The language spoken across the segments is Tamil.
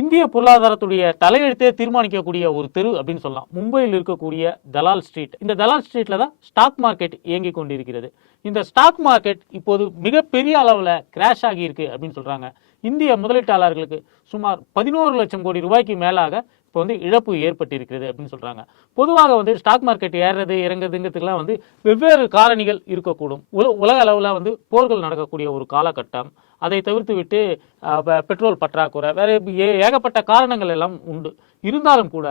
இந்திய பொருளாதாரத்துடைய தலையெழுத்தே தீர்மானிக்கக்கூடிய ஒரு தெரு அப்படின்னு சொல்லலாம். மும்பையில் இருக்கக்கூடிய தலால் ஸ்ட்ரீட். இந்த தலால் ஸ்ட்ரீட்ல தான் ஸ்டாக் மார்க்கெட் இயங்கிக் கொண்டிருக்கிறது. இந்த ஸ்டாக் மார்க்கெட் இப்போது மிகப்பெரிய அளவில் கிராஷ் ஆகியிருக்கு அப்படின்னு சொல்றாங்க. இந்திய முதலீட்டாளர்களுக்கு சுமார் 11 லட்சம் கோடி ரூபாய்க்கு மேலாக இப்போ இழப்பு ஏற்பட்டிருக்கிறது அப்படின்னு சொல்றாங்க. பொதுவாக ஸ்டாக் மார்க்கெட் ஏறது இறங்குறதுங்கிறதுக்கெல்லாம் வெவ்வேறு காரணிகள் இருக்கக்கூடும். உலக அளவில் போர்கள் நடக்கக்கூடிய ஒரு காலகட்டம். அதை தவிர்த்து விட்டு பெட்ரோல் பற்றாக்குறை, வேற ஏகப்பட்ட காரணங்கள் எல்லாம் உண்டு. இருந்தாலும் கூட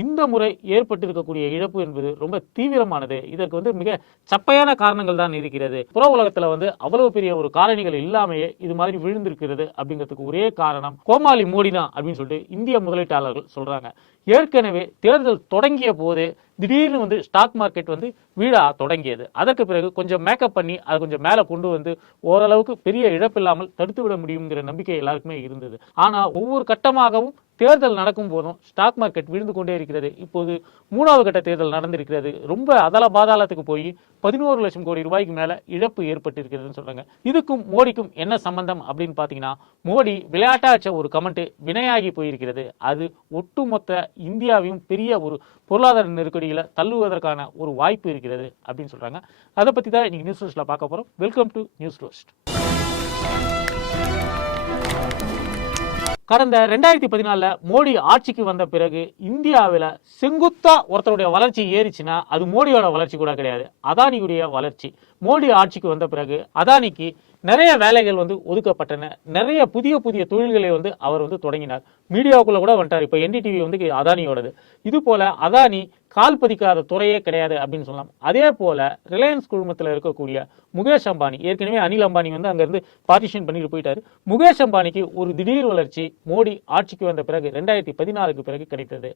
இந்த முறை ஏற்பட்டிருக்கக்கூடிய இழப்பு என்பது ரொம்ப தீவிரமானது. இதற்கு மிக சப்பையான காரணங்கள் தான் இருக்கிறது. புற உலகத்துல அவ்வளவு பெரிய ஒரு காரணிகள் இல்லாமையே இது மாதிரி விழுந்திருக்கிறது அப்படிங்கிறதுக்கு ஒரே காரணம் கோமாளி மோடி தான் அப்படின்னு சொல்லிட்டு இந்திய முதலீட்டாளர்கள் சொல்றாங்க. ஏற்கனவே தேர்தல் தொடங்கிய போது திடீர்னு ஸ்டாக் மார்க்கெட் வீழ தொடங்கியது. அதற்கு பிறகு கொஞ்சம் மேக்கப் பண்ணி அதை கொஞ்சம் மேலே கொண்டு ஓரளவுக்கு பெரிய இழப்பில்லாமல் தடுத்து விட முடியுங்கிற நம்பிக்கை எல்லாருக்குமே இருந்தது. ஆனா ஒவ்வொரு கட்டமாகவும் தேர்தல் நடக்கும் போதும் ஸ்டாக் மார்க்கெட் விழுந்து கொண்டே இருக்கிறது. இப்போது 3வது கட்ட தேர்தல் நடந்திருக்கிறது. ரொம்ப அதல பாதாளத்துக்கு போய் 11 லட்சம் கோடி ரூபாய்க்கு மேல இழப்பு ஏற்பட்டிருக்கிறதுன்னு சொல்றாங்க. இதுக்கும் மோடிக்கும் என்ன சம்பந்தம் அப்படின்னு பாத்தீங்கன்னா, மோடி விளையாட்டாச்ச ஒரு கமெண்ட் வினையாகி போயிருக்கிறது. அது ஒட்டுமொத்த இந்தியாவையும் பெரிய ஒரு பொருளாதார நெருக்கடியில தள்ளுவதற்கான ஒரு வாய்ப்பு இருக்கிறது அப்படின்னு சொல்றாங்க. அதை பத்தி தான் இன்னைக்கு நியூஸ் ரோஸ்ட்ல பார்க்க போறோம். Welcome to news roast. கடந்த 2014 மோடி ஆட்சிக்கு வந்த பிறகு இந்தியாவில் செங்குத்தா ஒருத்தருடைய வளர்ச்சி ஏறிச்சுன்னா அது மோடியோட வளர்ச்சி கூட கிடையாது, அதானியுடைய வளர்ச்சி. மோடி ஆட்சிக்கு வந்த பிறகு அதானிக்கு நிறைய வேலைகள் ஒதுக்கப்பட்டன. நிறைய புதிய புதிய தொழில்களை அவர் தொடங்கினார். மீடியாவுக்குள்ள கூட வந்துட்டார். இப்போ NDTV அதானியோடது. இது போல அதானி கால் பதிக்காத துறையே கிடையாது அப்படின்னு சொல்லலாம். அதே போல ரிலையன்ஸ் குழுமத்தில் இருக்கக்கூடிய முகேஷ் அம்பானி, ஏற்கனவே அனில் அம்பானி அங்கிருந்து பார்ட்டிஷன் பண்ணிட்டு போயிட்டாரு. முகேஷ் அம்பானிக்கு ஒரு திடீர் வளர்ச்சி மோடி ஆட்சிக்கு வந்த பிறகு 2014க்கு பிறகு கிடைத்தது.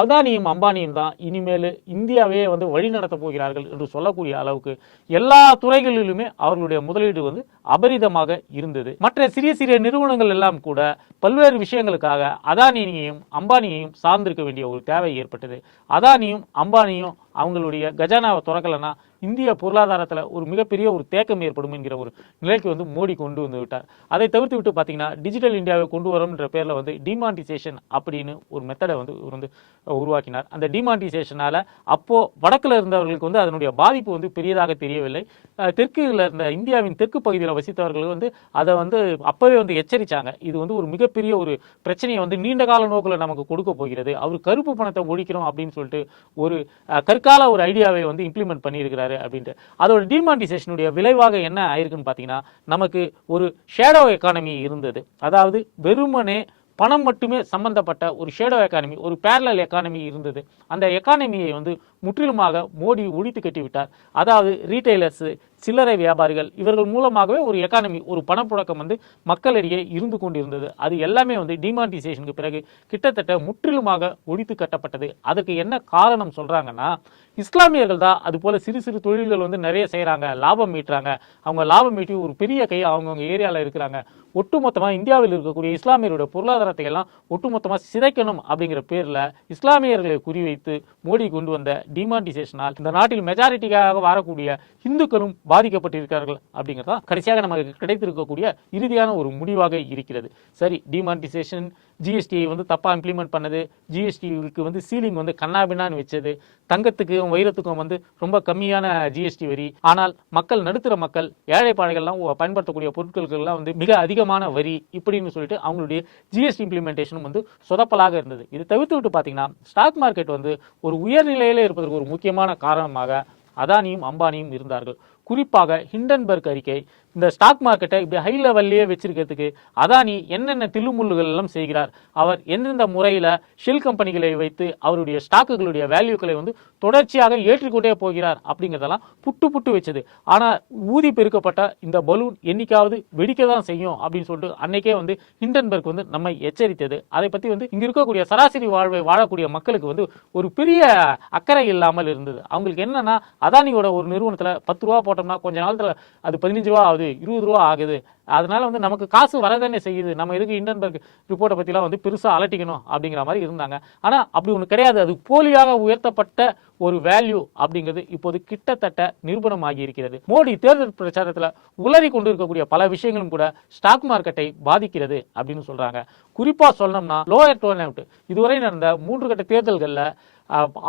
அதானியும் அம்பானியும் தான் இனிமேல் இந்தியாவே வழி நடத்த போகிறார்கள் என்று சொல்லக்கூடிய அளவுக்கு எல்லா துறைகளிலுமே அவர்களுடைய முதலீடு அபரிதமாக இருந்தது. மற்ற சிறிய சிறிய நிறுவனங்கள் எல்லாம் கூட பல்வேறு விஷயங்களுக்காக அதானியையும் அம்பானியையும் சார்ந்திருக்க வேண்டிய ஒரு தேவை ஏற்பட்டது. அதானியும் அம்பானியும் அவங்களுடைய கஜானாவை திறக்கலன்னா இந்திய பொருளாதாரத்தில் ஒரு மிகப்பெரிய ஒரு தேக்கம் ஏற்படும் என்கிற ஒரு நிலைக்கு மோடி கொண்டு விட்டார். அதை தவிர்த்து விட்டு பார்த்தீங்கன்னா, டிஜிட்டல் இந்தியாவை கொண்டு வரோம்ன்ற பேரில் டிமானிட்டைசேஷன் அப்படின்னு ஒரு மெத்தடை உருவாக்கினார். அந்த டிமானிட்டைசேஷனால அப்போ வடக்கில் இருந்தவர்களுக்கு அதனுடைய பாதிப்பு பெரியதாக தெரியவில்லை. தெற்கில் இருந்த இந்தியாவின் தெற்கு பகுதியில் வசித்தவர்கள் அதை அப்பவே எச்சரிச்சாங்க. இது ஒரு மிகப்பெரிய ஒரு பிரச்சனையை நீண்ட கால நோக்கில் நமக்கு கொடுக்க போகிறது. அவர் கருப்பு பணத்தை ஒழிக்கிறோம் அப்படின்னு சொல்லிட்டு ஒரு கற்கால ஒரு ஐடியாவை இம்ப்ளிமெண்ட் பண்ணியிருக்கிறாரு அப்படின்ட்டு. அதோட டிமானிட்டைசேஷனுடைய விளைவாக என்ன ஆயிருக்குன்னு பார்த்தீங்கன்னா, நமக்கு ஒரு ஷேடோ எக்கானமி இருந்தது. அதாவது வெறுமனே பணம் மட்டுமே சம்பந்தப்பட்ட ஒரு ஷேடோ எக்கானமி, ஒரு பேரலல் எக்கானமி இருந்தது. அந்த எக்கானமியை முற்றிலுமாக மோடி ஒழித்து கட்டிவிட்டார். அதாவது ரீட்டைலர்ஸ், சில்லறை வியாபாரிகள், இவர்கள் மூலமாகவே ஒரு எக்கானமி, ஒரு பணப்புழக்கம் மக்களிடையே இருந்து கொண்டிருந்தது. அது எல்லாமே டிமானிட்டைசேஷனுக்கு பிறகு கிட்டத்தட்ட முற்றிலுமாக ஒழித்து கட்டப்பட்டது. அதுக்கு என்ன காரணம் சொல்றாங்கன்னா, இஸ்லாமியர்கள் தான் அது போல சிறு சிறு தொழில்கள் நிறைய செய்யறாங்க, லாபம் ஈட்டுறாங்க. அவங்க லாபம் ஈட்டி ஒரு பெரிய கை அவங்கவுங்க ஏரியாவில் இருக்கிறாங்க. ஒட்டுமொத்தமாக இந்தியாவில் இருக்கக்கூடிய இஸ்லாமியருடைய பொருளாதாரத்தை எல்லாம் ஒட்டுமொத்தமாக சிதைக்கணும் அப்படிங்கிற பேரில் இஸ்லாமியர்களை குறிவைத்து மோடி கொண்டு வந்த டிமானிட்டைசேஷனால் இந்த நாட்டில் மெஜாரிட்டியாக வரக்கூடிய இந்துக்களும் பாதிக்கப்பட்டிருக்கிறார்கள் அப்படிங்கிறதா கடைசியாக நமக்கு கிடைத்திருக்கக்கூடிய இறுதியான ஒரு முடிவாக இருக்கிறது. சரி, டிமானிட்டைசேஷன், ஜிஎஸ்டியை தப்பா இம்ப்ளிமெண்ட் பண்ணது, ஜிஎஸ்டிக்கு சீலிங் கண்ணாபின்னான்னு வச்சது, தங்கத்துக்கும் வைரத்துக்கும் ரொம்ப கம்மியான ஜிஎஸ்டி வரி. ஆனால் மக்கள், நடுத்தர மக்கள், ஏழை பாழைகள்லாம் பயன்படுத்தக்கூடிய பொருட்களுக்கெல்லாம் மிக அதிகமான வரி இப்படின்னு சொல்லிட்டு அவங்களுடைய ஜிஎஸ்டி இம்ப்ளிமெண்டேஷனும் சொதப்பலாக இருந்தது. இது தவிர்த்து விட்டு பார்த்தீங்கன்னா, ஸ்டாக் மார்க்கெட் ஒரு உயர்நிலையில இருப்பதற்கு ஒரு முக்கியமான காரணமாக அதானியும் அம்பானியும் இருந்தார்கள். குறிப்பாக ஹிண்டன்பர்க் அறிக்கை இந்த ஸ்டாக் மார்க்கெட்டை இப்படி ஹை லெவல்லையே வச்சிருக்கிறதுக்கு அதானி என்னென்ன தில்லுமுள்ளுகள் எல்லாம் செய்கிறார், அவர் எந்தெந்த முறையில் ஷெல் கம்பெனிகளை வைத்து அவருடைய ஸ்டாக்குகளுடைய வேல்யூக்களை தொடர்ச்சியாக ஏற்றிக்கொண்டே போகிறார் அப்படிங்கிறதெல்லாம் புட்டு புட்டு வச்சது. ஆனால் ஊதி பெருக்கப்பட்ட இந்த பலூன் என்னைக்காவது வெடிக்க தான் செய்யும் அப்படின்னு சொல்லிட்டு அன்னைக்கே ஹிண்டன்பர்க் நம்மை எச்சரித்தது. அதை பற்றி இங்கே இருக்கக்கூடிய சராசரி வாழ்வை வாழக்கூடிய மக்களுக்கு ஒரு பெரிய அக்கறை இல்லாமல் இருந்தது. அவங்களுக்கு என்னன்னா, அதானியோட ஒரு நிறுவனத்தில் 10 ரூபா போட்டோம்னா கொஞ்ச நாளத்தில் அது 15 ரூபா ஆகுது, 20 ரூபா ஆகுது, அதனால வந்து நமக்கு காசு வரதானே செய்யுது, நம்ம எதுக்கு இண்டன்பர்க் ரிப்போர்ட்டை பற்றிலாம் வந்து பெருசாக அலட்டிக்கணும் அப்படிங்கிற மாதிரி இருந்தாங்க. ஆனால் அப்படி ஒன்று கிடையாது. அது போலியாக உயர்த்தப்பட்ட ஒரு வேல்யூ அப்படிங்கிறது இப்போது கிட்டத்தட்ட நிரூபணமாகி இருக்கிறது. மோடி தேர்தல் பிரச்சாரத்தில் உளறி கொண்டு இருக்கக்கூடிய பல விஷயங்களும் கூட ஸ்டாக் மார்க்கெட்டை பாதிக்கிறது அப்படின்னு சொல்றாங்க. குறிப்பா சொல்லணும்னா லோயர் டோன் அவுட், இதுவரை நடந்த 3 கட்ட தேர்தல்களில்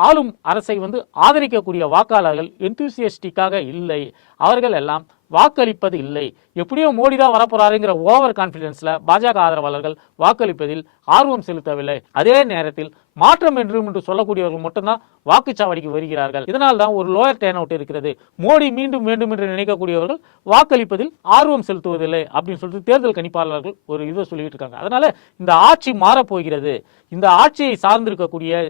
ஆளும் அரசை வந்து ஆதரிக்கக்கூடிய வாக்காளர்கள் எந்தூசியஸ்டிக்காக இல்லை, அவர்கள் எல்லாம் வாக்களிப்பது இல்லை. எப்படியோ மோடி தான் வரப்போறாருங்கிற ஓவர் கான்பிடன்ஸ்ல பாஜக ஆதரவாளர்கள் வாக்களிப்பதில் ஆர்வம் செலுத்தவில்லை. அதே நேரத்தில் மாற்றம் என்று சொல்லக்கூடியவர்கள் மட்டும்தான் வாக்குச்சாவடிக்கு வருகிறார்கள். இதனால் தான் ஒரு லோயர் டேர்ன் அவுட் இருக்கிறது. மோடி மீண்டும் வேண்டும் என்று நினைக்கக்கூடியவர்கள் வாக்களிப்பதில் ஆர்வம் செலுத்துவதில்லை அப்படின்னு சொல்லிட்டு தேர்தல் கணிப்பாளர்கள் ஒரு இதை சொல்லிட்டு இருக்காங்க. அதனால இந்த ஆட்சி மாறப்போகிறது. இந்த ஆட்சியை சார்ந்திருக்கக்கூடிய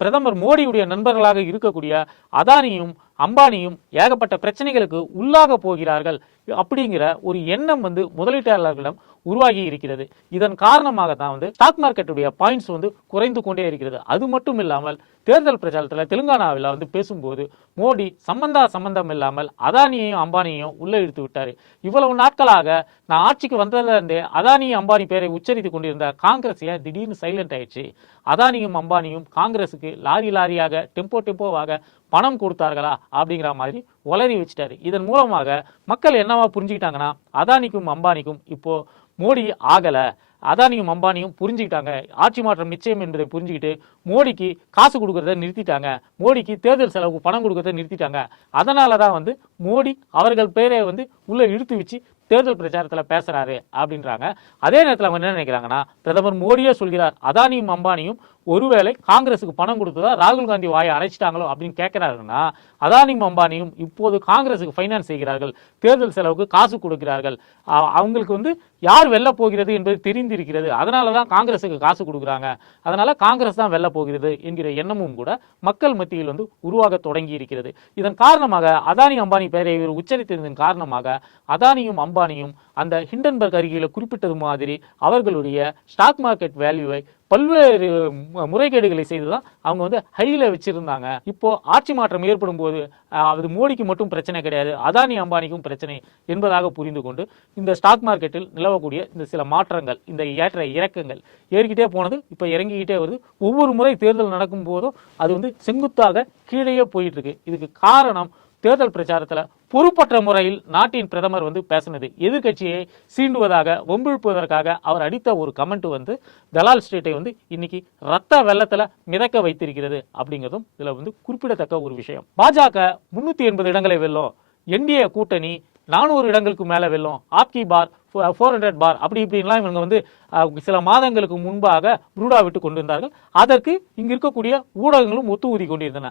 பிரதமர் மோடியுடைய நண்பர்களாக இருக்கக்கூடிய அதானியும் அம்பானியும் ஏகப்பட்ட பிரச்சனைகளுக்கு உள்ளாக போகிறார்கள் அப்படிங்கிற ஒரு எண்ணம் வந்து முதலீட்டாளர்களிடம் உருவாகி இருக்கிறது. இதன் காரணமாக தான் வந்து ஸ்டாக் மார்க்கெட்டுடைய பாயிண்ட்ஸ் வந்து குறைந்து கொண்டே இருக்கிறது. அது மட்டும் இல்லாமல் தேர்தல் பிரச்சாரத்தில் தெலுங்கானாவில் வந்து பேசும்போது மோடி சம்பந்தம் இல்லாமல் அதானியையும் அம்பானியையும் உள்ள இழுத்து விட்டார். இவ்வளவு நாட்களாக நான் ஆட்சிக்கு வந்ததிலிருந்தே அதானி அம்பானி பேரை உச்சரித்து கொண்டிருந்த காங்கிரஸ் ஏன் திடீர்னு சைலண்ட் ஆயிடுச்சு? அதானியும் அம்பானியும் காங்கிரஸுக்கு லாரியாக டெம்போவாக பணம் கொடுத்தார்களா அப்படிங்கிற மாதிரி உளறி வச்சுட்டாரு. இதன் மூலமாக மக்கள் என்னவா புரிஞ்சுக்கிட்டாங்கன்னா அதானிக்கும் அம்பானிக்கும் இப்போ மோடி ஆகல, அதானியும் அம்பானியும் புரிஞ்சுக்கிட்டாங்க, ஆட்சி மாற்றம் நிச்சயம் என்பதை புரிஞ்சுக்கிட்டு மோடிக்கு காசு கொடுக்கறத நிறுத்திட்டாங்க, மோடிக்கு தேர்தல் செலவுக்கு பணம் கொடுக்கறத நிறுத்திட்டாங்க. அதனால தான் வந்து மோடி அவர்கள் பேரை வந்து உள்ள இழுத்து வச்சு தேர்தல் பிரச்சாரத்தில் பேசுறாரு அப்படின்றாங்க. அதே நேரத்தில் அவங்க என்ன நினைக்கிறாங்கன்னா, பிரதமர் மோடியே சொல்கிறார் அதானியும் அம்பானியும் ஒருவேளை காங்கிரஸுக்கு பணம் கொடுத்ததா ராகுல் காந்தி வாயை அரைச்சிட்டாங்களோ அப்படின்னு கேட்கிறாருன்னா, அதானியும் அம்பானியும் இப்போது காங்கிரஸுக்கு ஃபைனான்ஸ் செய்கிறார்கள், தேர்தல் செலவுக்கு காசு கொடுக்கிறார்கள், அவங்களுக்கு வந்து யார் வெல்ல போகிறது என்பது தெரிந்திருக்கிறது, அதனால தான் காங்கிரஸுக்கு காசு கொடுக்குறாங்க, அதனால காங்கிரஸ் தான் வெல்ல போகிறது என்கிற எண்ணமும் கூட மக்கள் மத்தியில் வந்து உருவாக தொடங்கி இருக்கிறது. இதன் காரணமாக அதானி அம்பானி பெயரை இவர் உச்சரித்ததன் காரணமாக அதானியும் அம்பானியும் அந்த ஹிண்டன்பர்க் அறிக்கையில் குறிப்பிட்டது மாதிரி அவர்களுடைய ஸ்டாக் மார்க்கெட் வேல்யூவை பல்வேறு முறைகேடுகளை செய்துதான் அவங்க வந்து ஹையில வச்சிருந்தாங்க. இப்போ ஆட்சி மாற்றம் ஏற்படும் போது அது மோடிக்கு மட்டும் பிரச்சனை கிடையாது, அதானி அம்பானிக்கும் பிரச்சனை என்பதாக புரிந்து கொண்டு இந்த ஸ்டாக் மார்க்கெட்டில் நிலவக்கூடிய இந்த சில மாற்றங்கள், இந்த ஏற்ற இறக்கங்கள் ஏறிக்கிட்டே போனது இப்போ இறங்கிக்கிட்டே வருது. ஒவ்வொரு முறை தேர்தல் நடக்கும் போதும் அது வந்து செங்குத்தாக கீழே போயிட்டு இருக்கு. இதுக்கு காரணம் தேர்தல் பிரச்சாரத்தில் பொறுப்பற்ற முறையில் நாட்டின் பிரதமர் வந்து பேசினது, எதிர்கட்சியை சீண்டுவதாக வம்பிழுப்பதற்காக அவர் அடித்த ஒரு கமெண்ட் வந்து தலால் ஸ்டேட்டை வந்து இன்னைக்கு ரத்த வெள்ளத்துல மிதக்க வைத்திருக்கிறது அப்படிங்கிறதும் இதுல வந்து குறிப்பிடத்தக்க ஒரு விஷயம். பாஜக 380 இடங்களை வெல்லும், என்டிஏ கூட்டணி 400 இடங்களுக்கு மேல வெல்லும், ஆப்கி பார் 400 பார் அப்படி இப்படின்லாம் இவங்க வந்து சில மாதங்களுக்கு முன்பாக புரூடா விட்டு கொண்டிருந்தார்கள். அதற்கு இங்க இருக்கக்கூடிய ஊடகங்களும் ஒத்து ஊதி கொண்டிருந்தன.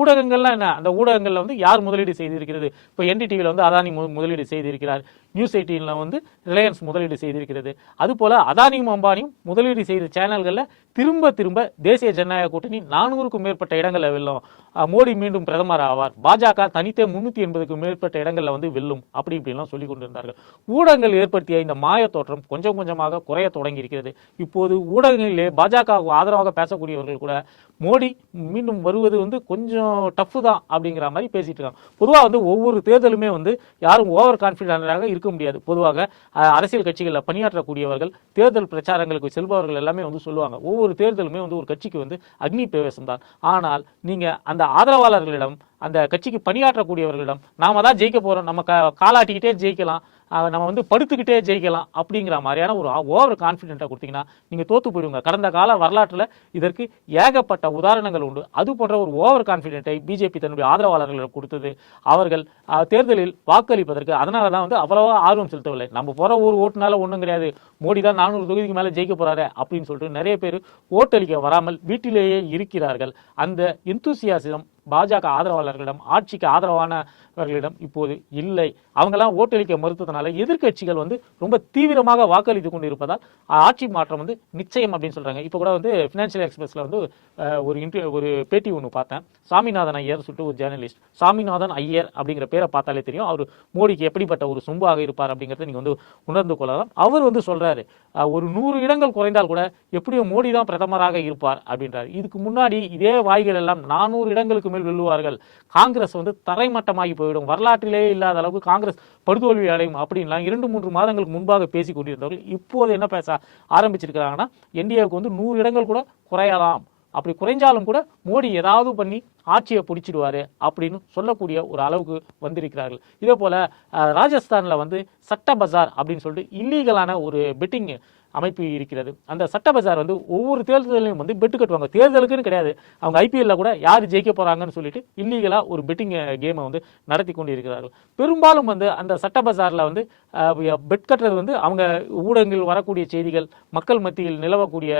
ஊடகங்கள்லாம் என்ன, அந்த ஊடகங்கள்ல வந்து யார் முதலீடு செய்திருக்கிறது? இப்போ என்டிடிவியில் வந்து அதானி முதலீடு செய்திருக்கிறார், நியூஸ் 18 வந்து ரிலையன்ஸ் முதலீடு செய்திருக்கிறது. அதுபோல அதானியும் அம்பானியும் முதலீடு செய்த சேனல்களில் திரும்ப தேசிய ஜனநாயக கூட்டணி 400க்கும் மேற்பட்ட இடங்களில் வெல்லும், மோடி மீண்டும் பிரதமர் ஆவார், பாஜக தனித்தே 380க்கும் மேற்பட்ட இடங்களில் வந்து வெல்லும் அப்படி இப்படிலாம் சொல்லி கொண்டிருந்தார்கள். ஊடகங்கள் ஏற்படுத்திய இந்த மாய தோற்றம் கொஞ்சம் கொஞ்சமாக குறைய தொடங்கி இருக்கிறது. இப்போது ஊடகங்களிலே பாஜக ஆதரவாக பேசக்கூடியவர்கள் கூட மோடி மீண்டும் வருவது வந்து கொஞ்சம் டஃப் தான் அப்படிங்கிற மாதிரி பேசிட்டு இருக்காங்க. பொதுவாக வந்து ஒவ்வொரு தேர்தலுமே வந்து யாரும் ஓவர் கான்ஃபிடென்டாக இருக்க முடியாது. பொதுவாக அரசியல் கட்சிகளில் பணியாற்றக்கூடியவர்கள் தேர்தல் பிரச்சாரங்களுக்கு செல்பவர்கள் எல்லாமே வந்து சொல்லுவாங்க, ஒவ்வொரு தேர்தலுமே வந்து ஒரு கட்சிக்கு வந்து அக்னி பிரவேசம் தான். ஆனால் நீங்க அந்த ஆதரவாளர்களிடம், அந்த கட்சிக்கு பணியாற்றக்கூடியவர்களிடம் நாம தான் ஜெயிக்க போறோம், நம்ம காலாட்டிக்கிட்டே ஜெயிக்கலாம், நம்ம வந்து படுத்துக்கிட்டே ஜெயிக்கலாம் அப்படிங்கிற மாதிரியான ஒரு ஓவர் கான்ஃபிடென்ட்டாக கொடுத்தீங்கன்னா நீங்கள் தோற்று போயிடுங்க. கடந்த கால வரலாற்றில் இதற்கு ஏகப்பட்ட உதாரணங்கள் உண்டு. அது போன்ற ஒரு ஓவர் கான்ஃபிடென்ட்டை பிஜேபி தன்னுடைய ஆதரவாளர்களிடம் கொடுத்தது. அவர்கள் தேர்தலில் வாக்களிப்பதற்கு அதனால தான் வந்து அவ்வளவா ஆர்வம் செலுத்தவில்லை. நம்ம போகிற ஒரு ஓட்டுனால ஒன்றும் கிடையாது, மோடி தான் 400 தொகுதிக்கு மேலே ஜெயிக்க போறாரு அப்படின்னு சொல்லிட்டு நிறைய பேர் ஓட்டளிக்க வராமல் வீட்டிலேயே இருக்கிறார்கள். அந்த எந்தூசியாசிசம் பாஜக ஆதரவாளர்களிடம், ஆட்சிக்கு ஆதரவானவர்களிடம் இப்போது இல்லை. அவங்கெல்லாம் ஓட்டளிக்க மறுத்ததுனால எதிர்கட்சிகள் வந்து ரொம்ப தீவிரமாக வாக்களித்து கொண்டு இருப்பதால் ஆட்சி மாற்றம் வந்து நிச்சயம் அப்படின்னு சொல்றாங்க. இப்போ கூட வந்து ஃபினான்ஷியல் எக்ஸ்பிரஸ்ல வந்து ஒரு பேட்டி ஒன்று பார்த்தேன். சாமிநாதன் ஐயர் சொல்லிட்டு ஒரு ஜேர்னலிஸ்ட், சாமிநாதன் ஐயர் அப்படிங்கிற பேரை பார்த்தாலே தெரியும் அவர் மோடிக்கு எப்படிப்பட்ட ஒரு சொம்பாக இருப்பார் அப்படிங்கிறத நீங்க வந்து உணர்ந்து கொள்ளலாம். அவர் வந்து சொல்றாரு, ஒரு 100 இடங்கள் குறைந்தால் கூட எப்படியோ மோடி தான் பிரதமராக இருப்பார் அப்படின்றாரு. இதுக்கு முன்னாடி இதே வாய்கள் எல்லாம் 400 இடங்களுக்கு மேல் வெல்லுவார்கள், காங்கிரஸ் வந்து தரைமட்டமாகி போயிடும் போய்விடும், வரலாற்றிலே இல்லாத அளவுக்கு காங்கிரஸ் படுதோல்வி அடையும் அப்படின்லாம் 2-3 மாதங்களுக்கு முன்பாக பேசி கொண்டிருந்தவர்கள் இப்போது என்ன பேச ஆரம்பிச்சிருக்கிறாங்கன்னா, என்டிஏவுக்கு வந்து 100 இடங்கள் கூட குறையலாம், அப்படி குறைஞ்சாலும் கூட மோடி ஏதாவது பண்ணி ஆட்சியை பிடிச்சிடுவாரு அப்படின்னு சொல்லக்கூடிய ஒரு அளவுக்கு வந்திருக்கிறார்கள். இதே போல ராஜஸ்தான்ல வந்து சட்ட பஜார் அப்படின்னு சொல்லிட்டு இல்லீகலான ஒரு பெட்டிங் அமைப்பு இருக்கிறது. அந்த சட்ட பஜார் வந்து ஒவ்வொரு தேர்தலையும் வந்து பெட்டு கட்டுவாங்க, தேர்தலுக்குன்னு கிடையாது, அவங்க ஐபிஎல்ல கூட யார் ஜெயிக்க போறாங்கன்னு சொல்லிட்டு இல்லீகலா ஒரு பெட்டிங் கேமை வந்து நடத்தி கொண்டு இருக்கிறார்கள். பெரும்பாலும் வந்து அந்த சட்ட பஜார்ல வந்து பெட் கட்டுறது வந்து அவங்க ஊடகங்கள் வரக்கூடிய செய்திகள், மக்கள் மத்தியில் நிலவக்கூடிய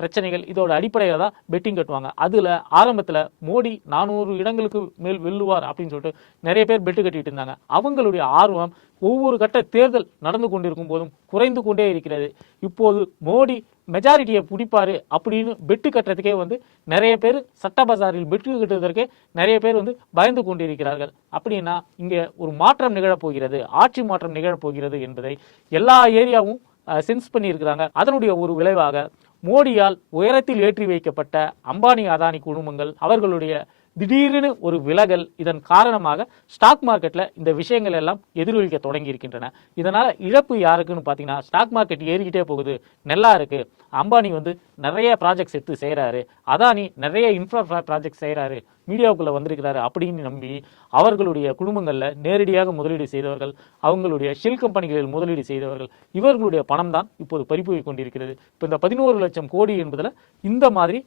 பிரச்சனைகள், இதோட அடிப்படையில் தான் பெட்டிங் கட்டுவாங்க. அதுல ஆரம்பத்துல மோடி 400 இடங்களுக்கு மேல் வெல்லுவார் அப்படின்னு சொல்லிட்டு நிறைய பேர் பெட்டு கட்டிட்டு இருந்தாங்க. அவங்களுடைய ஆர்வம் ஒவ்வொரு கட்ட தேர்தல் நடந்து கொண்டிருக்கும் போதும் குறைந்து கொண்டே இருக்கிறது. இப்போது மோடி மெஜாரிட்டியை பிடிப்பாரு அப்படின்னு பெட்டு கட்டுறதுக்கே வந்து நிறைய பேர் சட்ட பஜாரில் பெட்டு கட்டுவதற்கே நிறைய பேர் வந்து பயந்து கொண்டிருக்கிறார்கள். அப்படின்னா இங்கே ஒரு மாற்றம் நிகழப்போகிறது, ஆட்சி மாற்றம் நிகழப்போகிறது என்பதை எல்லா ஏரியாவும் சென்ஸ் பண்ணியிருக்கிறாங்க. அதனுடைய ஒரு விளைவாக மோடியால் உயரத்தில் ஏற்றி வைக்கப்பட்ட அம்பானி அதானி குழுமங்கள் அவர்களுடைய திடீரென ஒரு விலகல், இதன் காரணமாக ஸ்டாக் மார்க்கெட்ல இந்த விஷயங்கள் எல்லாம் எதிரொலிக்க தொடங்கி இருக்கின்றன. இதனால இழப்பு யாருக்குன்னு பாத்தீங்கன்னா, ஸ்டாக் மார்க்கெட் ஏறிக்கிட்டே போகுது, நல்லா இருக்கு, அம்பானி வந்து நிறைய ப்ராஜெக்ட்ஸ் எடுத்து செய்யறாரு, அதானி நிறைய இன்ஃப்ரா ப்ராஜெக்ட் செய்யறாரு, மீடியாவுக்குள்ள வந்திருக்கிறாரு அப்படின்னு நம்பி அவர்களுடைய குடும்பங்கள்ல நேரடியாக முதலீடு செய்தவர்கள், அவங்களுடைய ஷெல் கம்பெனிகளில் முதலீடு செய்தவர்கள், இவர்களுடைய பணம் தான் இப்போது பறிபோய் கொண்டிருக்கிறது. இப்போ இந்த 11 லட்சம் கோடி என்பதுல இந்த மாதிரி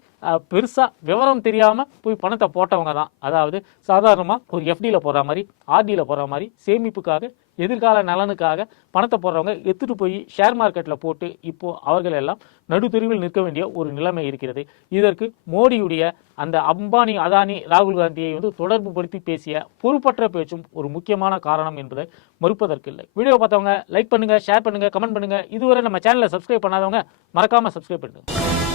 பெருசா விவரம் தெரியாம போய் பணத்தை போட்டவங்க தான், அதாவது சாதாரணமா ஒரு எஃப்டியில போடுற மாதிரி, ஆர்டியில போடுற மாதிரி சேமிப்புக்காக, எதிர்கால நலனுக்காக பணத்தை போடுறவங்க எடுத்துட்டு போய் ஷேர் மார்க்கெட்ல போட்டு இப்போ அவர்கள் எல்லாம் நடுத்தெருவில் நிற்க வேண்டிய ஒரு நிலைமை இருக்கிறது. இதற்கு மோடியுடைய அந்த அம்பானி அதானி ராகுல் காந்தியை வந்து தொடர்பு படுத்தி பேசிய பொறுப்பற்ற பேச்சும் ஒரு முக்கியமான காரணம் என்பதை மறுப்பதற்கில்லை. வீடியோ பார்த்தவங்க லைக் பண்ணுங்க, ஷேர் பண்ணுங்க, கமெண்ட் பண்ணுங்க. இதுவரை நம்ம சேனலை சப்ஸ்கிரைப் பண்ணாதவங்க மறக்காம சப்ஸ்கிரைப் பண்ணுங்க.